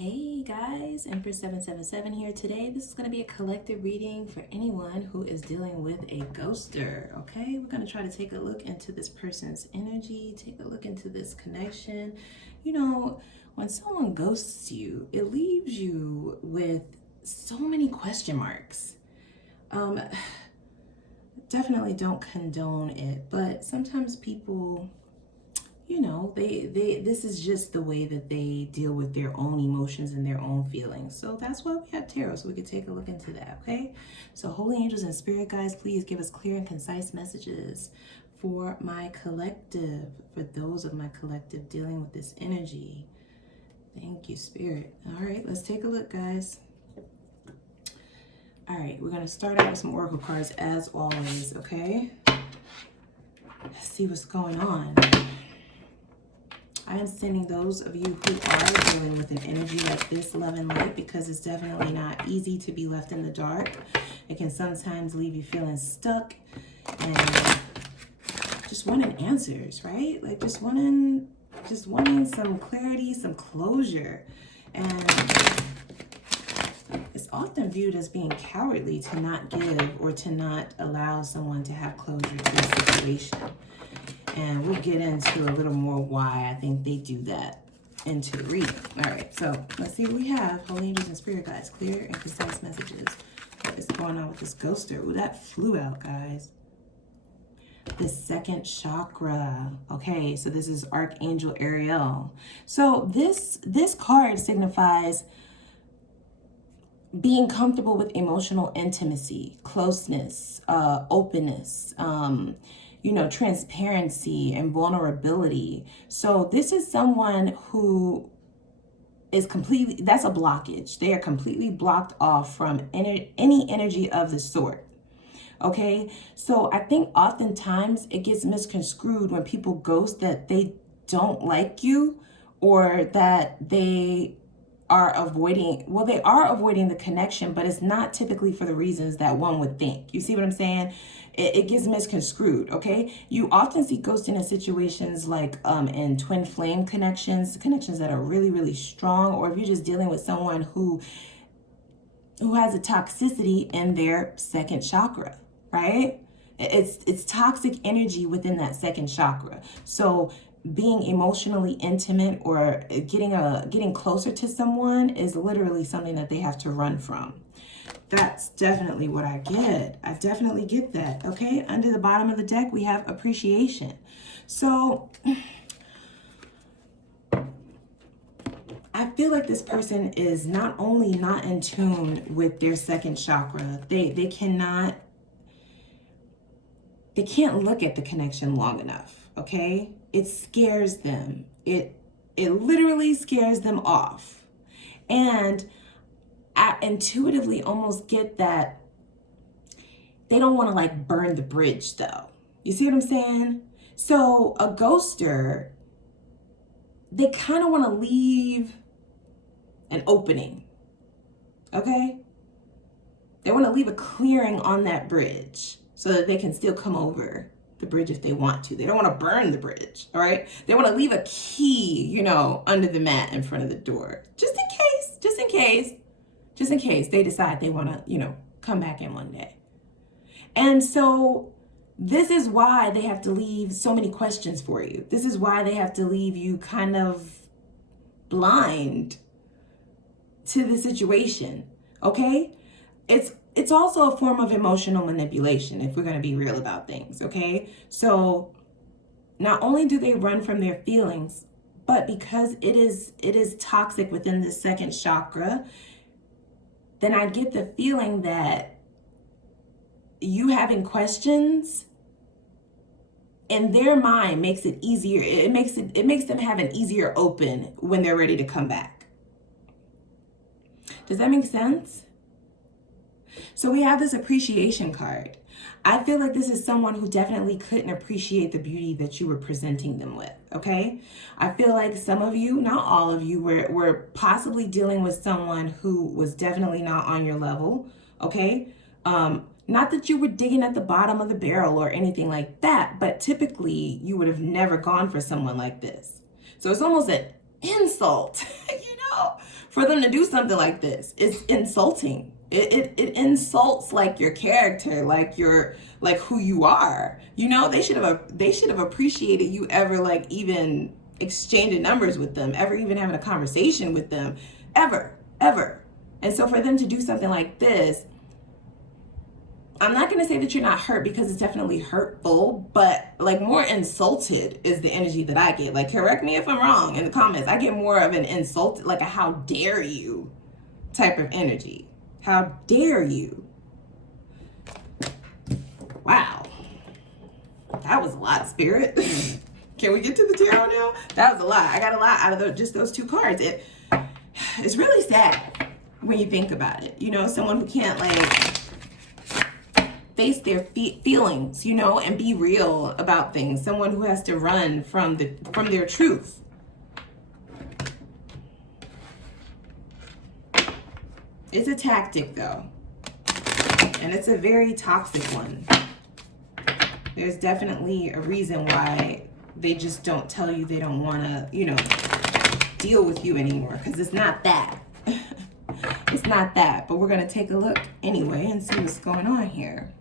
Hey guys, Empress 777 here today. This is going to be a collective reading for anyone who is dealing with a ghoster, okay? We're going to try to take a look into this person's energy, take a look into this connection. You know, when someone ghosts you, it leaves you with so many question marks. Definitely don't condone it, but sometimes people, this is just the way that they deal with their own emotions and their own feelings. So that's why we have tarot, so we can take a look into that, okay? So holy angels and spirit guides, please give us clear and concise messages for my collective, for those of my collective dealing with this energy. Thank you, spirit. All right, let's take a look, guys. All right, we're going to start out with some oracle cards as always, okay? Let's see what's going on. I am sending those of you who are dealing with an energy like this love and light, because it's definitely not easy to be left in the dark. It can sometimes leave you feeling stuck and just wanting answers, right? Like just wanting some clarity, some closure. And it's often viewed as being cowardly to not give or to not allow someone to have closure to a situation. And we'll get into a little more why I think they do that into the reading. All right, so let's see what we have. Holy angels and spirit guides, clear and concise messages. What is going on with this ghoster? Ooh, that flew out, guys. The second chakra. Okay, so this is Archangel Ariel. So this card signifies being comfortable with emotional intimacy, closeness, openness, transparency and vulnerability. So this is someone who is completely, that's a blockage. They are completely blocked off from any energy of the sort. Okay, so I think oftentimes it gets misconstrued when people ghost that they don't like you, or that they are avoiding, well, they are avoiding the connection, but it's not typically for the reasons that one would think. You see what I'm saying? It gets misconstrued, okay? You often see ghosting in situations like in twin flame connections that are really, really strong, or if you're just dealing with someone who has a toxicity in their second chakra, right? It's toxic energy within that second chakra. So being emotionally intimate or getting closer to someone is literally something that they have to run from. That's definitely what I get. I definitely get that. Okay, under the bottom of the deck we have appreciation. So I feel like this person is not only not in tune with their second chakra, they can't look at the connection long enough, okay? It scares them. It literally scares them off. And I intuitively almost get that they don't want to like burn the bridge though. You see what I'm saying? So a ghoster, they kind of want to leave an opening, okay? They want to leave a clearing on that bridge so that they can still come over the bridge if they want to. They don't want to burn the bridge, all right? They want to leave a key, under the mat in front of the door, just in case they decide they want to, come back in one day. And so this is why they have to leave so many questions for you. This is why they have to leave you kind of blind to the situation, okay? It's also a form of emotional manipulation, if we're going to be real about things, okay? So not only do they run from their feelings, but because it is toxic within the second chakra, then I get the feeling that you having questions in their mind makes it easier. It makes them have an easier open when they're ready to come back. Does that make sense? So we have this appreciation card. I feel like this is someone who definitely couldn't appreciate the beauty that you were presenting them with, okay? I feel like some of you, not all of you, were possibly dealing with someone who was definitely not on your level, okay? Not that you were digging at the bottom of the barrel or anything like that, but typically you would have never gone for someone like this. So it's almost an insult, for them to do something like this is insulting. It insults like your character, like who you are. You know, they should have appreciated you ever like even exchanging numbers with them, ever even having a conversation with them, ever. And so for them to do something like this, I'm not going to say that you're not hurt, because it's definitely hurtful, but like more insulted is the energy that I get. Like, correct me if I'm wrong in the comments. I get more of an insult, like a how dare you type of energy. How dare you? Wow. That was a lot, Spirit. Can we get to the tarot now? That was a lot. I got a lot out of just those two cards. It's really sad when you think about it. You know, someone who can't like face their feelings, you know, and be real about things. Someone who has to run from their truth. It's a tactic though, and it's a very toxic one. There's definitely a reason why they just don't tell you they don't want to, you know, deal with you anymore, because it's not that. It's not that, but we're going to take a look anyway and see what's going on here.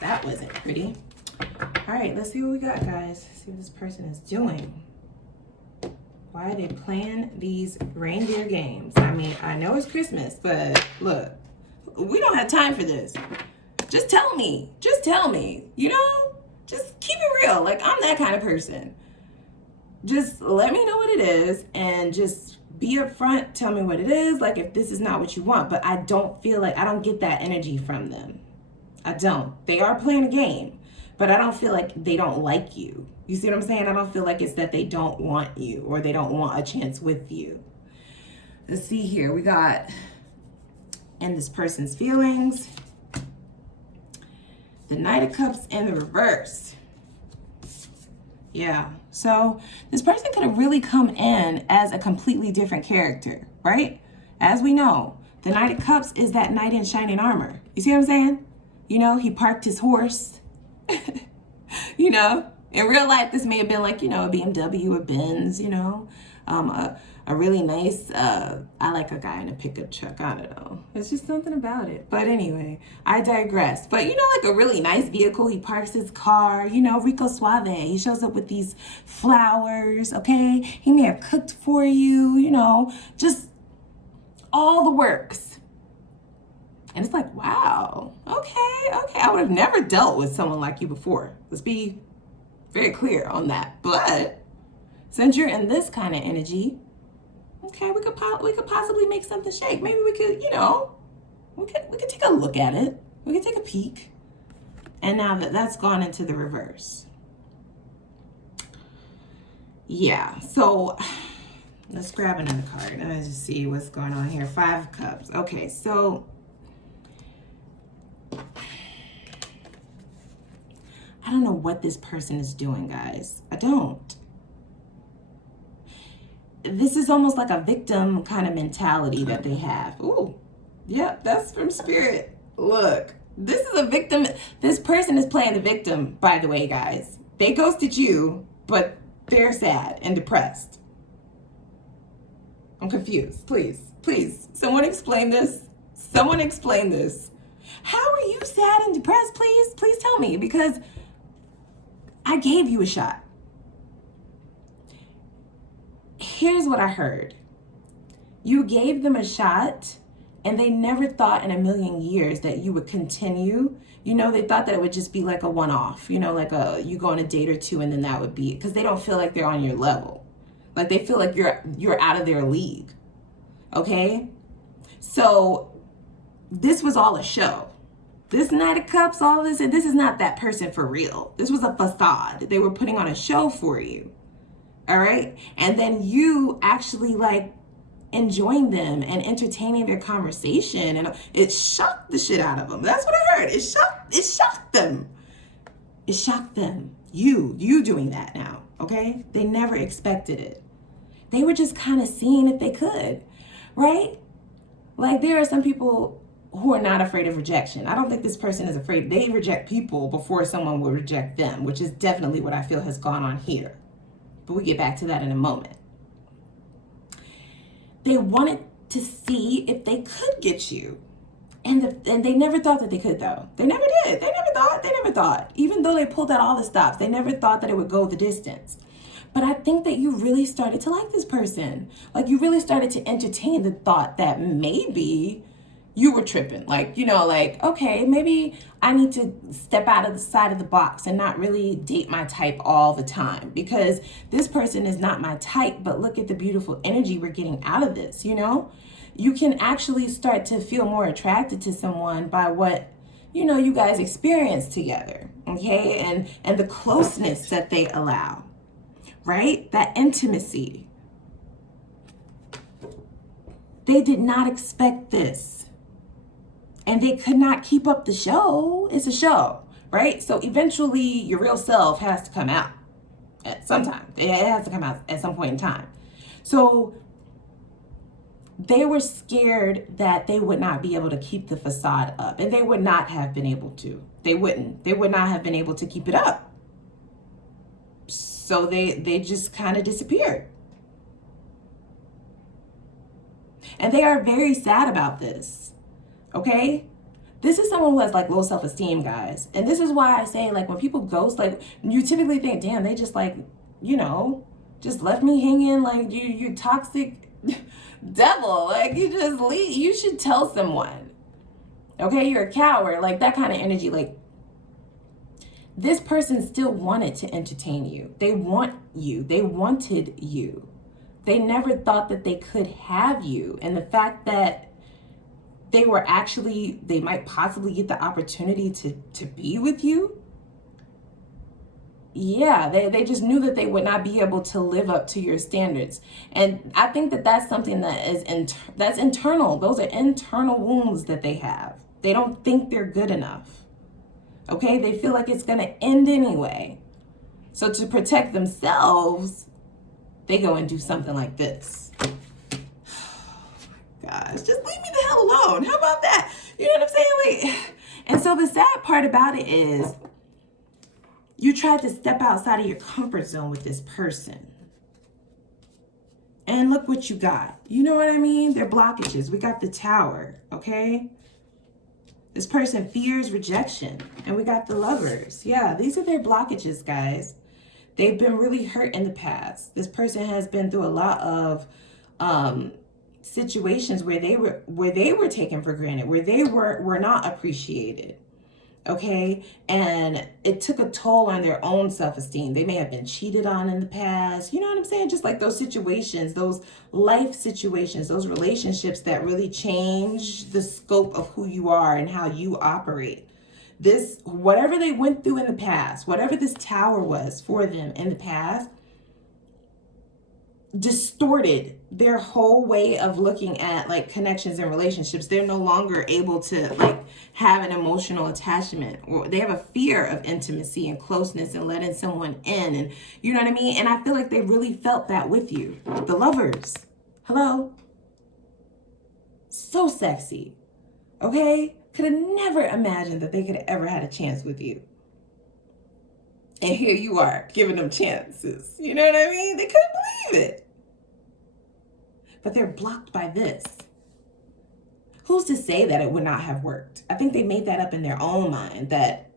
That wasn't pretty. All right, let's see what we got, guys. See what this person is doing. Why are they playing these reindeer games? I mean, I know it's Christmas, but look, we don't have time for this. Just tell me. Just tell me. You know? Just keep it real. Like, I'm that kind of person. Just let me know what it is and just be upfront. Tell me what it is. Like, if this is not what you want. But I don't feel like, I don't get that energy from them. I don't. They are playing a game, but I don't feel like they don't like you. You see what I'm saying? I don't feel like it's that they don't want you or they don't want a chance with you. Let's see here. We got in this person's feelings, the Knight of Cups in the reverse. Yeah. So this person could have really come in as a completely different character, right? As we know, the Knight of Cups is that knight in shining armor. You see what I'm saying? You know, he parked his horse. You know, in real life, this may have been like, you know, a BMW, a Benz, you know, a really nice, I like a guy in a pickup truck. I don't know. It's just something about it. But anyway, I digress. But, you know, like a really nice vehicle. He parks his car, you know, Rico Suave. He shows up with these flowers, okay? He may have cooked for you, you know, just all the works. And it's like, wow, okay. I would have never dealt with someone like you before. Let's be very clear on that. But since you're in this kind of energy, okay, we could possibly make something shake. Maybe we could, you know, we could take a look at it. We could take a peek. And now that's gone into the reverse. Yeah, so let's grab another card and let's just see what's going on here. 5 of Cups. Okay, so I don't know what this person is doing, guys. I don't. This is almost like a victim kind of mentality that they have. Ooh, yep, that's from Spirit. Look, this is a victim. This person is playing the victim, by the way, guys. They ghosted you, but they're sad and depressed. I'm confused. Please, someone explain this. Someone explain this. How are you sad and depressed? Please tell me, because I gave you a shot. Here's what I heard. You gave them a shot and they never thought in a million years that you would continue. You know, they thought that it would just be like a one-off, you know, like you go on a date or two and then that would be it, because they don't feel like they're on your level. Like they feel like you're out of their league. Okay? So this was all a show. This Knight of Cups, all of this, and this is not that person for real. This was a facade. They were putting on a show for you. All right? And then you actually like enjoying them and entertaining their conversation, and it shocked the shit out of them. That's what I heard. It shocked them. It shocked them. You doing that now, okay? They never expected it. They were just kind of seeing if they could, right? Like there are some people who are not afraid of rejection. I don't think this person is afraid. They reject people before someone will reject them, which is definitely what I feel has gone on here. But we get back to that in a moment. They wanted to see if they could get you. And they never thought that they could, though. They never did. They never thought. Even though they pulled out all the stops, they never thought that it would go the distance. But I think that you really started to like this person. Like, you really started to entertain the thought that maybe you were tripping. Like, like, okay, maybe I need to step out of the side of the box and not really date my type all the time, because this person is not my type. But look at the beautiful energy we're getting out of this, You can actually start to feel more attracted to someone by what, you guys experience together, okay? And the closeness that they allow, right? That intimacy. They did not expect this. And they could not keep up the show. It's a show, right? So eventually your real self has to come out at some time. It has to come out at some point in time. So they were scared that they would not be able to keep the facade up, and they would not have been able to. They would not have been able to keep it up. So they just kind of disappeared. And they are very sad about this. Okay? This is someone who has like low self-esteem, guys. And this is why I say, like, when people ghost, like, you typically think, damn, they just like, just left me hanging. Like, you toxic devil. Like, you just leave. You should tell someone. Okay? You're a coward. Like, that kind of energy. Like, this person still wanted to entertain you. They want you. They wanted you. They never thought that they could have you. And the fact that they might possibly get the opportunity to be with you. Yeah, they just knew that they would not be able to live up to your standards. And I think that that's something that is that's internal. Those are internal wounds that they have. They don't think they're good enough. Okay, they feel like it's going to end anyway. So to protect themselves, they go and do something like this. Gosh, just leave me the hell alone. How about that? You know what I'm saying? Like, and so the sad part about it is you tried to step outside of your comfort zone with this person. And look what you got. You know what I mean? They're blockages. We got the Tower, okay? This person fears rejection. And we got the Lovers. Yeah, these are their blockages, guys. They've been really hurt in the past. This person has been through a lot of situations where they were taken for granted, where they were not appreciated. Okay, and it took a toll on their own self-esteem. They may have been cheated on in the past. You know what I'm saying? Just like those situations, those life situations, those relationships that really change the scope of who you are and how you operate. This, whatever they went through in the past, whatever this Tower was for them in the past, distorted their whole way of looking at like connections and relationships. They're no longer able to like have an emotional attachment, or they have a fear of intimacy and closeness and letting someone in, and you know what I mean? And I feel like they really felt that with you. The Lovers. Hello? So sexy. Okay? Could have never imagined that they could have ever had a chance with you. And here you are, giving them chances. You know what I mean? They couldn't believe it. But they're blocked by this. Who's to say that it would not have worked? I think they made that up in their own mind that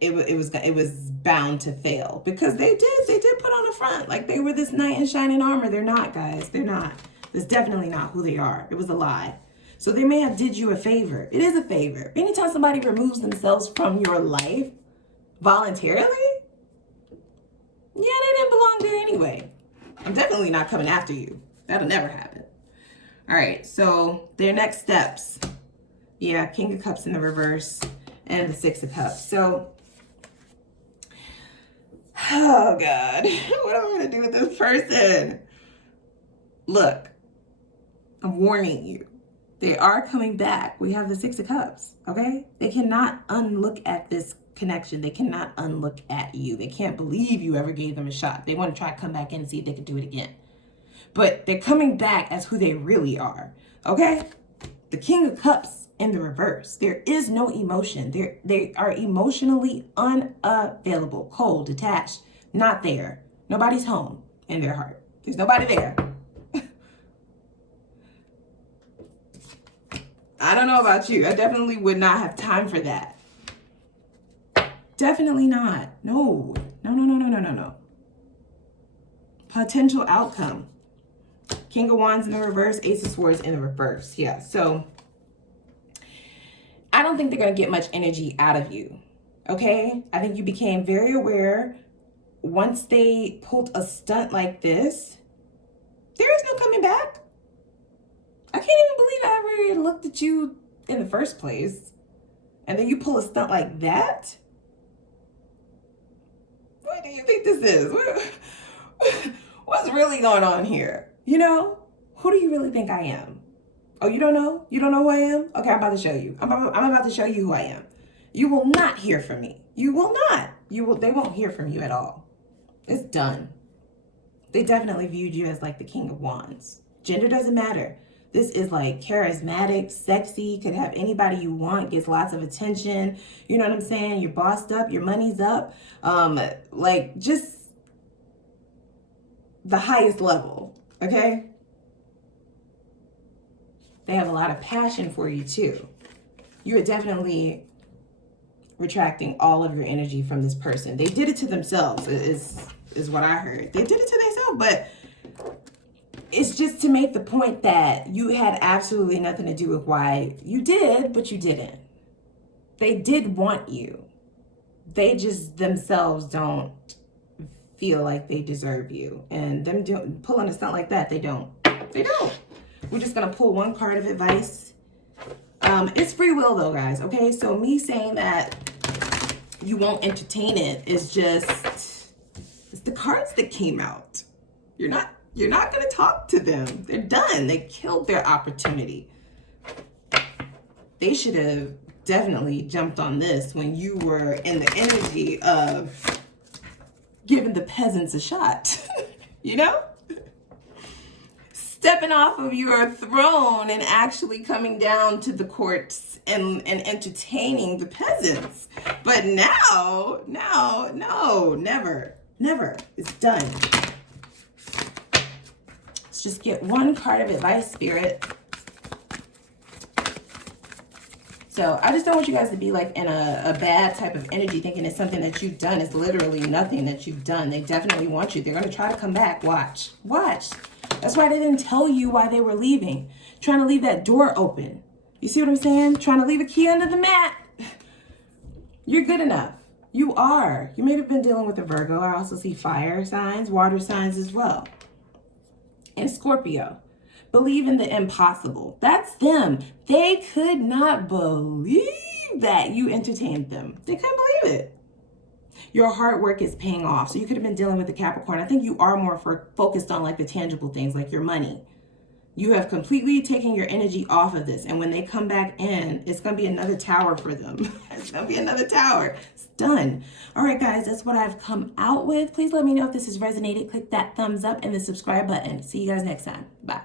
it was bound to fail, because they did put on a front like they were this knight in shining armor. They're not, guys. They're not. That's definitely not who they are. It was a lie. So they may have did you a favor. It is a favor. Anytime somebody removes themselves from your life voluntarily, yeah, they didn't belong there anyway. I'm definitely not coming after you. That'll never happen. All right, so their next steps. Yeah, King of Cups in the reverse and the Six of Cups. So, oh God, what am I going to do with this person? Look, I'm warning you. They are coming back. We have the Six of Cups, okay? They cannot unlook at this connection. They cannot unlook at you. They can't believe you ever gave them a shot. They want to try to come back in and see if they can do it again. But they're coming back as who they really are, okay? The King of Cups in the reverse. There is no emotion. They are emotionally unavailable, cold, detached, not there. Nobody's home in their heart. There's nobody there. I don't know about you. I definitely would not have time for that. Definitely not. No. No. Potential outcome. King of Wands in the reverse, Ace of Swords in the reverse. Yeah, so I don't think they're going to get much energy out of you. Okay? I think you became very aware once they pulled a stunt like this. There is no coming back. I can't even believe I ever looked at you in the first place. And then you pull a stunt like that? What do you think this is? What's really going on here? You know? Who do you really think I am? Oh, you don't know? You don't know who I am? Okay, I'm about to show you. I'm about to show you who I am. You will not hear from me. You will not. They won't hear from you at all. It's done. They definitely viewed you as like the King of Wands. Gender doesn't matter. This is like charismatic, sexy, could have anybody you want, gets lots of attention. You know what I'm saying? You're bossed up, your money's up. Like just the highest level, okay? They have a lot of passion for you too. You are definitely retracting all of your energy from this person. They did it to themselves, is what I heard. They did it to themselves, but it's just to make the point that you had absolutely nothing to do with why you did, but you didn't. They did want you. They just themselves don't feel like they deserve you. And them pulling a stunt like that, they don't. They don't. We're just going to pull one card of advice. It's free will though, guys. Okay, so me saying that you won't entertain it is just, it's the cards that came out. You're not going to talk to them. They're done. They killed their opportunity. They should have definitely jumped on this when you were in the energy of giving the peasants a shot. You know? Stepping off of your throne and actually coming down to the courts and entertaining the peasants. But now, no, never. It's done. Let's just get one card of advice, Spirit. So I just don't want you guys to be like in a bad type of energy thinking it's something that you've done. It's literally nothing that you've done. They definitely want you. They're going to try to come back. Watch. That's why they didn't tell you why they were leaving. Trying to leave that door open. You see what I'm saying? Trying to leave a key under the mat. You're good enough. You are. You may have been dealing with a Virgo. I also see fire signs, water signs as well. And Scorpio. Believe in the impossible. That's them. They could not believe that you entertained them. They couldn't believe it. Your hard work is paying off. So you could have been dealing with a Capricorn. I think you are more focused on like the tangible things, like your money. You have completely taken your energy off of this. And when they come back in, it's going to be another tower for them. It's going to be another tower. It's done. All right, guys, that's what I've come out with. Please let me know if this has resonated. Click that thumbs up and the subscribe button. See you guys next time. Bye.